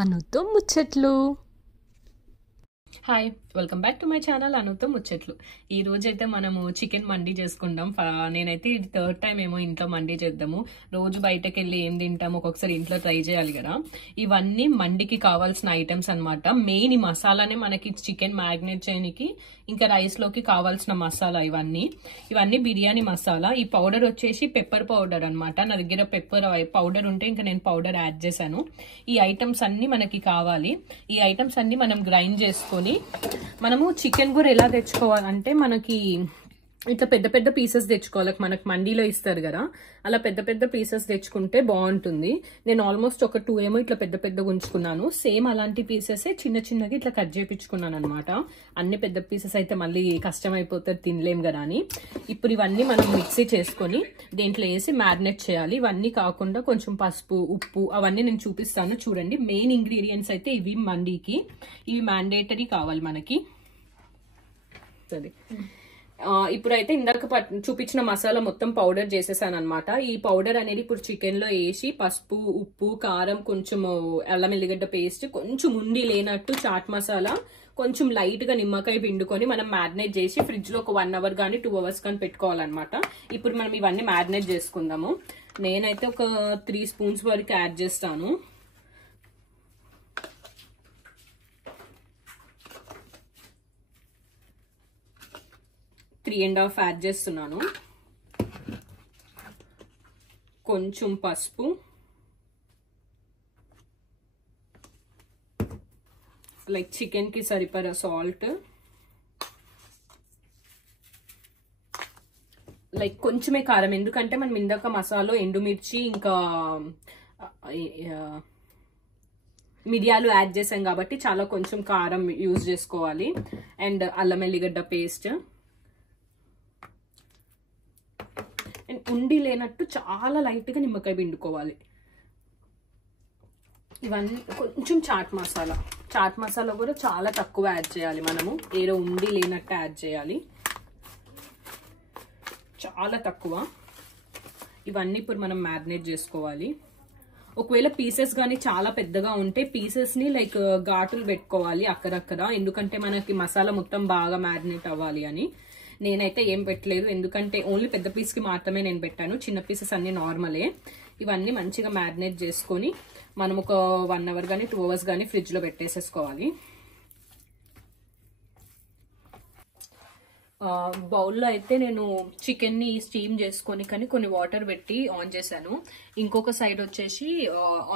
అనుతో ముచ్చట్లు. Hi, welcome back to my channel అనుతో ముచ్చట్లు. ఈ రోజైతే మనము చికెన్ మండీ చేసుకుందాం. నేనైతే ఇది థర్డ్ టైం ఏమో ఇంట్లో మండీ చేద్దాము. రోజు బయటకు వెళ్ళి ఏం తింటాము, ఒక్కొక్కసారి ఇంట్లో ట్రై చేయాలి కదా. ఇవన్నీ మండీకి కావాల్సిన ఐటమ్స్ అనమాట. మెయిన్ ఈ మసాలానే మనకి చికెన్ మ్యారినేట్ చేయడానికి, ఇంకా రైస్ లోకి కావాల్సిన మసాలా ఇవన్నీ బిర్యానీ మసాలా. ఈ పౌడర్ వచ్చేసి పెప్పర్ పౌడర్ అనమాట. నా దగ్గర పెప్పర్ పౌడర్ ఉంటే ఇంకా నేను పౌడర్ యాడ్ చేశాను. ఈ ఐటమ్స్ అన్ని మనకి కావాలి. ఈ ఐటమ్స్ అన్ని మనం గ్రైండ్ చేసుకొని మనము చికెన్ కూడా ఎలా తెచ్చుకోవాలంటే మనకి ఇట్లా పెద్ద పెద్ద పీసెస్ తెచ్చుకోవాలి. మనకు మండీలో ఇస్తారు కదా, అలా పెద్ద పెద్ద పీసెస్ తెచ్చుకుంటే బాగుంటుంది. నేను ఆల్మోస్ట్ ఒక 2 ఏమో ఇట్లా పెద్ద పెద్దగా ఉంచుకున్నాను. సేమ్ అలాంటి పీసెస్ చిన్న చిన్నగా ఇట్లా కట్ చేయించుకున్నాను అనమాట. అన్ని పెద్ద పీసెస్ అయితే మళ్ళీ కష్టం అయిపోతుంది, తినలేం కదా అని. ఇప్పుడు ఇవన్నీ మనం మిక్సీ చేసుకొని దేంట్లో వేసి మ్యారినేట్ చేయాలి. ఇవన్నీ కాకుండా కొంచెం పసుపు, ఉప్పు అవన్నీ నేను చూపిస్తాను చూడండి. మెయిన్ ఇంగ్రీడియంట్స్ అయితే ఇవి మండీకి, ఇవి మ్యాండేటరీ కావాలి మనకి. సరే, ఇప్పుడైతే ఇందాక చూపించిన మసాలా మొత్తం పౌడర్ చేసేసాను అనమాట. ఈ పౌడర్ అనేది ఇప్పుడు చికెన్ లో వేసి పసుపు, ఉప్పు, కారం, కొంచెం అల్లం ఎల్లిగడ్డ పేస్ట్, కొంచెం ఉండి లేనట్టు చాట్ మసాలా, కొంచెం లైట్ గా నిమ్మకాయ పిండుకొని మనం మ్యారినేట్ చేసి ఫ్రిడ్జ్ లో ఒక 1 అవర్ కానీ 2 అవర్స్ కానీ పెట్టుకోవాలన్నమాట. ఇప్పుడు మనం ఇవన్నీ మ్యారినేట్ చేసుకుందాము. నేనైతే ఒక 3 స్పూన్స్ వరకు యాడ్ చేస్తాను. 3.5 యాడ్ చేస్తున్నాను. కొంచెం పసుపు, లైక్ చికెన్ కి సరిపడా సాల్ట్, లైక్ కొంచెమే కారం, ఎందుకంటే మనం ఇందాక మసాలా ఎండుమిర్చి ఇంకా మిరియాలు యాడ్ చేసాం కాబట్టి చాలా కొంచెం కారం యూజ్ చేసుకోవాలి. అండ్ అల్లం ఎల్లిగడ్డ పేస్ట్, ఉండి లేనట్టు చాలా లైట్ గా నిమ్మకాయ పిండుకోవాలి. ఇవన్నీ కొంచెం చాట్ మసాలా కూడా చాలా తక్కువ యాడ్ చేయాలి. మనము ఏదో ఉండి లేనట్టు యాడ్ చేయాలి, చాలా తక్కువ. ఇవన్నీ ఇప్పుడు మనం మ్యారినేట్ చేసుకోవాలి. ఒకవేళ పీసెస్ కానీ చాలా పెద్దగా ఉంటే పీసెస్ ని లైక్ ఘాటులు పెట్టుకోవాలి అక్కడక్కడ, ఎందుకంటే మనకి మసాలా మొత్తం బాగా మ్యారినేట్ అవ్వాలి అని. నేనైతే ఏం పెట్టలేదు, ఎందుకంటే ఓన్లీ పెద్ద పీస్ కి మాత్రమే నేను పెట్టాను. చిన్న పీసెస్ అన్ని నార్మలే. ఇవన్నీ మంచిగా మ్యారినేట్ చేసుకొని మనం ఒక 1 అవర్ కానీ 2 అవర్స్ కానీ ఫ్రిడ్జ్ లో పెట్టేసేసుకోవాలి. బౌల్లో అయితే నేను చికెన్ ని స్టీమ్ చేసుకొని కానీ కొన్ని వాటర్ పెట్టి ఆన్ చేశాను. ఇంకొక సైడ్ వచ్చేసి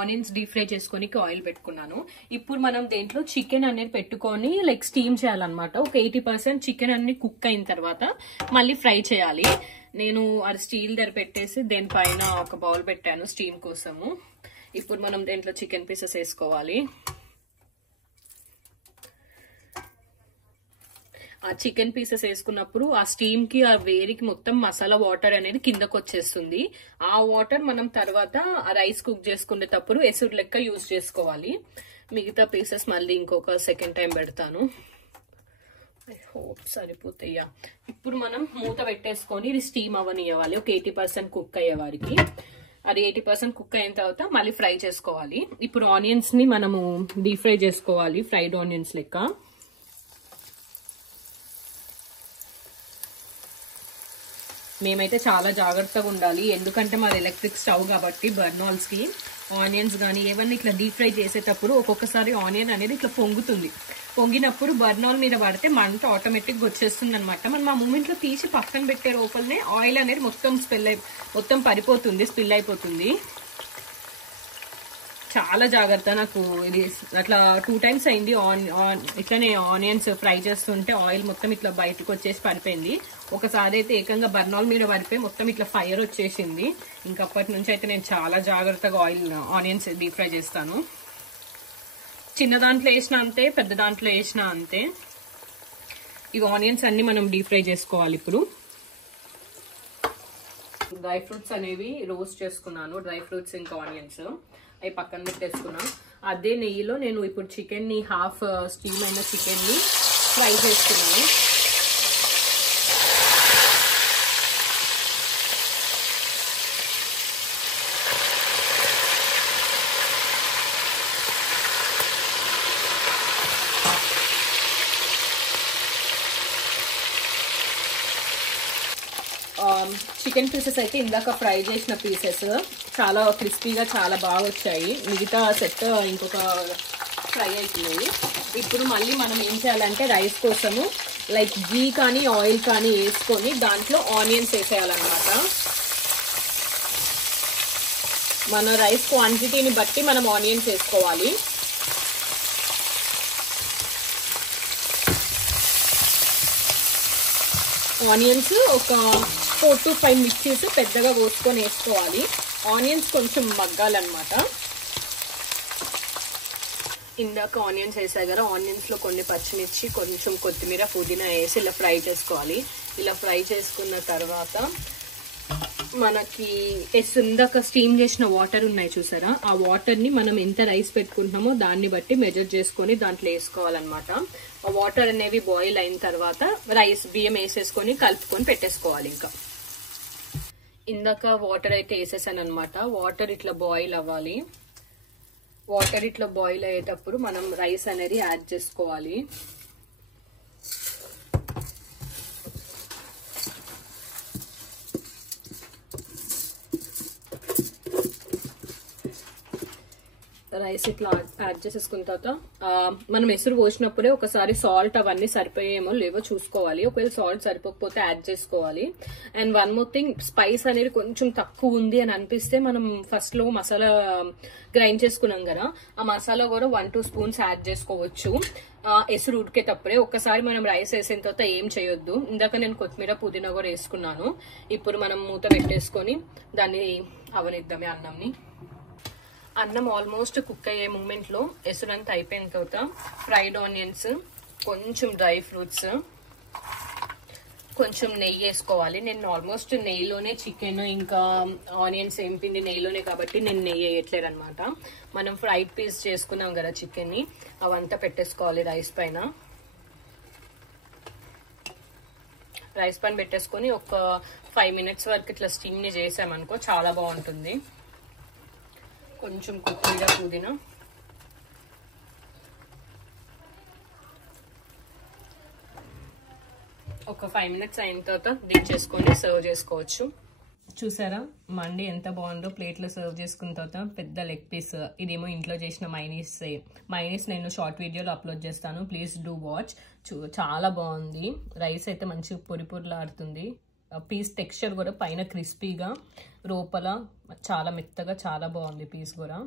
ఆనియన్స్ డీప్ ఫ్రై చేసుకొని ఆయిల్ పెట్టుకున్నాను. ఇప్పుడు మనం దేంట్లో చికెన్ అనేది పెట్టుకొని లైక్ స్టీమ్ చేయాలన్నమాట. ఒక 80% చికెన్ అన్ని కుక్ అయిన తర్వాత మళ్ళీ ఫ్రై చేయాలి. నేను అది స్టీల్ దగ్గర పెట్టేసి దేనిపైన ఒక బౌల్ పెట్టాను స్టీమ్ కోసము. ఇప్పుడు మనం దేంట్లో చికెన్ పీసెస్ వేసుకోవాలి. ఆ చికెన్ పీసెస్ వేసుకున్నప్పుడు ఆ స్టీమ్ కి ఆ వేరికి మొత్తం మసాలా వాటర్ అనేది కిందకు వచ్చేస్తుంది. ఆ వాటర్ మనం తర్వాత ఆ రైస్ కుక్ చేసుకునేటప్పుడు ఎసురు లెక్క యూజ్ చేసుకోవాలి. మిగతా పీసెస్ మళ్ళీ ఇంకొక సెకండ్ టైం పెడతాను. ఐ హోప్ సరిపోతాయా. ఇప్పుడు మనం మూత పెట్టేసుకొని ఇది స్టీమ్ అవ్వనివ్వాలి ఒక 80% కుక్ అయ్యే వారికి. అది 80% కుక్ అయిన తర్వాత మళ్ళీ ఫ్రై చేసుకోవాలి. ఇప్పుడు ఆనియన్స్ ని మనము డీప్ ఫ్రై చేసుకోవాలి, ఫ్రైడ్ ఆనియన్స్ లెక్క. మేమైతే చాలా జాగ్రత్తగా ఉండాలి, ఎందుకంటే మాది ఎలక్ట్రిక్ స్టవ్ కాబట్టి బర్నాల్స్ కి ఆనియన్స్ కానీ ఏవన్నీ ఇట్లా డీప్ ఫ్రై చేసేటప్పుడు ఒక్కొక్కసారి ఆనియన్ అనేది ఇట్లా పొంగుతుంది. పొంగినప్పుడు బర్నాల్ మీద పడితే మంట ఆటోమేటిక్ వచ్చేస్తుంది అనమాట. మనం ఆ మూమెంట్ లో తీసి పక్కన పెట్టే లోపలనే ఆయిల్ అనేది మొత్తం స్పిల్ అయిపోతుంది. చాలా జాగ్రత్త. నాకు ఇది అట్లా 2 టైమ్స్ అయింది. ఇట్లానే ఆనియన్స్ ఫ్రై చేస్తుంటే ఆయిల్ మొత్తం ఇట్లా బయటకు వచ్చేసి పడిపోయింది. ఒకసారి అయితే ఏకంగా బర్నాల్ మీద పడిపోయి మొత్తం ఇట్లా ఫైర్ వచ్చేసింది. ఇంకప్పటి నుంచి అయితే నేను చాలా జాగ్రత్తగా ఆనియన్స్ డీప్ ఫ్రై చేస్తాను. చిన్న దాంట్లో వేసినా అంతే, పెద్ద దాంట్లో వేసినా అంతే. ఇవి ఆనియన్స్ అన్ని మనం డీప్ ఫ్రై చేసుకోవాలి. ఇప్పుడు డ్రై ఫ్రూట్స్ అనేవి రోస్ట్ చేసుకున్నాను. డ్రై ఫ్రూట్స్ ఇంకా ఆనియన్స్ అవి పక్కన పెట్టేసుకున్నా. అదే నెయ్యిలో నేను ఇప్పుడు చికెన్ ని హాఫ్ స్టీమ్ అయిన చికెన్ ని ఫ్రై చేసుకున్నాను. చికెన్ పీసెస్ అయితే ఇందాక ఫ్రై చేసిన పీసెస్ చాలా క్రిస్పీగా చాలా బాగా వచ్చాయి. మిగతా సెట్ ఇంకొక ఫ్రై అవుతున్నాయి. ఇప్పుడు మళ్ళీ మనం ఏం చేయాలంటే రైస్ కోసము లైక్ గీ కానీ ఆయిల్ కానీ వేసుకొని దాంట్లో ఆనియన్స్ వేసేయాలన్నమాట. మన రైస్ క్వాంటిటీని బట్టి మనం ఆనియన్స్ వేసుకోవాలి. ఆనియన్స్ ఒక 4 to 5 మిర్చీస్ పెద్దగా కోసుకొని వేసుకోవాలి. ఆనియన్స్ కొంచెం మగ్గాలన్నమాట. ఇందాక ఆనియన్స్ వేసాయి కదా, ఆనియన్స్లో కొన్ని పచ్చిమిర్చి కొంచెం కొత్తిమీర పుదీనా వేసి ఇలా ఫ్రై చేసుకోవాలి. ఇలా ఫ్రై చేసుకున్న తర్వాత మనకి ఇందాక స్టీమ్ చేసిన వాటర్ ఉన్నాయి చూసారా, ఆ వాటర్ని మనం ఎంత రైస్ పెట్టుకుంటున్నామో దాన్ని బట్టి మెజర్ చేసుకొని దాంట్లో వేసుకోవాలన్నమాట. ఆ వాటర్ అనేవి బాయిల్ అయిన తర్వాత రైస్ బియ్యం వేసేసుకొని కలుపుకొని పెట్టేసుకోవాలి. ఇంకా ఇందాక వాటర్ అయితే వేసేసాను అనమాట. వాటర్ ఇట్లా బాయిల్ అవ్వాలి. వాటర్ ఇట్లా బాయిల్ అయ్యేటప్పుడు మనం రైస్ అనేది యాడ్ చేసుకోవాలి. రైస్ ఇట్లా యాడ్ చేసేసుకున్న తర్వాత మనం ఎసురు పోసినప్పుడే ఒకసారి సాల్ట్ అవన్నీ సరిపోయేమో లేవో చూసుకోవాలి. ఒకవేళ సాల్ట్ సరిపోకపోతే యాడ్ చేసుకోవాలి. And one more thing, spice అనేది కొంచెం తక్కువ ఉంది అని అనిపిస్తే మనం ఫస్ట్ లో మసాలా గ్రైండ్ చేసుకున్నాం కదా, ఆ మసాలా కూడా 1-2 స్పూన్స్ యాడ్ చేసుకోవచ్చు ఎసురు ఉడికేటప్పుడే. ఒక్కసారి మనం రైస్ వేసిన తర్వాత ఏం చేయొద్దు. ఇందాక నేను కొత్తిమీర పుదీనా కూడా వేసుకున్నాను. ఇప్పుడు మనం మూత పెట్టేసుకొని దాన్ని అవనిద్దామే అన్నంని. అన్నం ఆల్మోస్ట్ కుక్ అయ్యే మూమెంట్ లో ఎసురంతా అయిపోయిన తర్వాత ఫ్రైడ్ ఆనియన్స్, కొంచెం డ్రై ఫ్రూట్స్, కొంచెం నెయ్యి వేసుకోవాలి. నేను ఆల్మోస్ట్ నెయ్యిలోనే చికెన్ ఇంకా ఆనియన్స్ ఏంపింది నెయ్యిలోనే కాబట్టి నేను నెయ్యి వేయట్లేదు అనమాట. మనం ఫ్రైడ్ పీస్ చేసుకున్నాం కదా చికెన్ ని, అవంతా పెట్టేసుకోవాలి రైస్ పైన. రైస్ పైన పెట్టేసుకొని ఒక 5 minutes వరకు ఇట్లా స్టీమ్ ని చేసామనుకో చాలా బాగుంటుంది. కొంచెం కొత్తిమీర పుదీనా, ఒక 5 minutes అయిన తర్వాత దించేసుకొని సర్వ్ చేసుకోవచ్చు. చూసారా మండి ఎంత బాగుందో. ప్లేట్లో సర్వ్ చేసుకున్న తర్వాత పెద్ద లెగ్ పీస్, ఇదేమో ఇంట్లో చేసిన మైనీస్ నేను షార్ట్ వీడియోలో అప్లోడ్ చేస్తాను, ప్లీజ్ డూ వాచ్. చాలా బాగుంది. రైస్ అయితే మంచిగా పొరిలాడుతుంది. పీస్ టెక్స్చర్ కూడా పైన క్రిస్పీగా, లోపల చాలా మెత్తగా, చాలా బాగుంది పీస్ కూడా.